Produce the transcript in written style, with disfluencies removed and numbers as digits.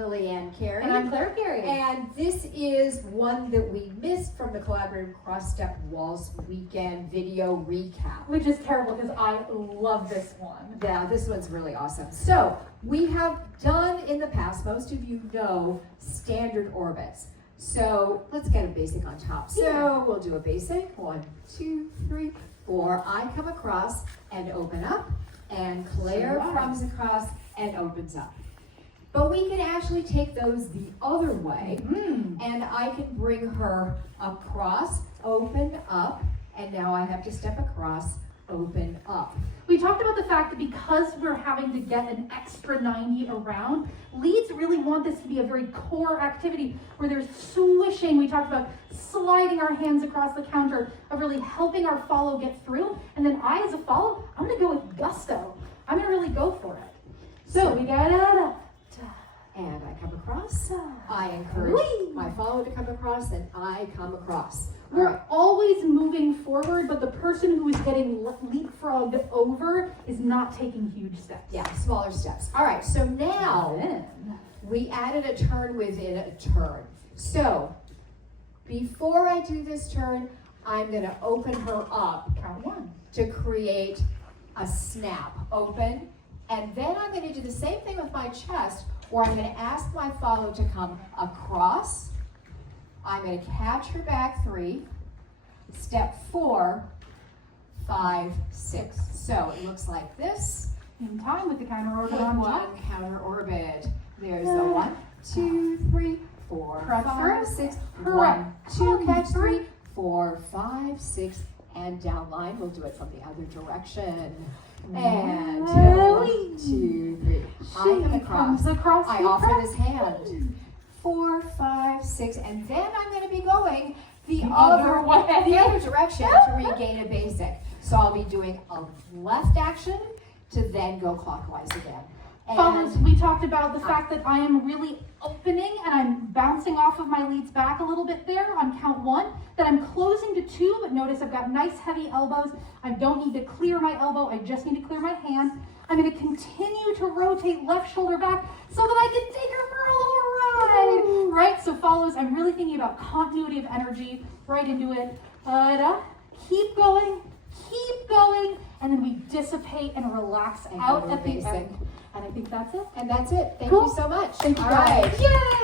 Lilli Ann Claire. And I'm Claire Carey. And this is one that we missed from the collaborative Cross-step Waltz weekend video recap. Which is terrible because I love this one. Yeah, this one's really awesome. So we have done in the past, most of you know, standard orbits. So let's get a basic on top. So we'll do a basic, 1, 2, 3, 4. I come across and open up, and Claire comes across and opens up. But we can actually take those the other way, and I can bring her across, open up, and now I have to step across, open up. We talked about the fact that because we're having to get an extra 90 around, leads really want this to be a very core activity where there's swishing. We talked about sliding our hands across the counter, of really helping our follow get through. And then I, as a follow, I'm going to go with gusto. I'm going to really go for it. So we got and I come across. I encourage my follow to come across, and I come across. We're always moving forward, but the person who is getting leapfrogged over is not taking huge steps. Yeah, smaller steps. All right, so now we added a turn within a turn. So before I do this turn, I'm going to open her up, Count 1, to create a snap. Open, and then I'm going to do the same thing with my chest, where I'm going to ask my follow to come across. I'm going to catch her back 3, step 4, 5, 6. So it looks like this. in time with the counter orbit Put on one top. counter orbit. There's the 1, 2, 3, 4, Press 5, through. 6. Correct. 1, 2, Come catch through. 3, 4, 5, 6, and down line. We'll do it from the other direction. And 1, 2, 3. I come across. I offer this hand. 4, 5, 6, and then I'm going to be going the other way, the other direction to regain a basic. So I'll be doing a left action to then go clockwise again. Follows, we talked about the fact that I am really opening and I'm bouncing off of my leads back a little bit there on count 1, that I'm closing to 2, but notice I've got nice heavy elbows. I don't need to clear my elbow, I just need to clear my hand. I'm going to continue to rotate left shoulder back so that I can take her for a little ride. Right, so follows, I'm really thinking about continuity of energy, right into it. Keep going, and then we dissipate and relax out at the end. And I think that's it. And that's it. Thank Cool. you so much. Thank you All guys. right. Yay!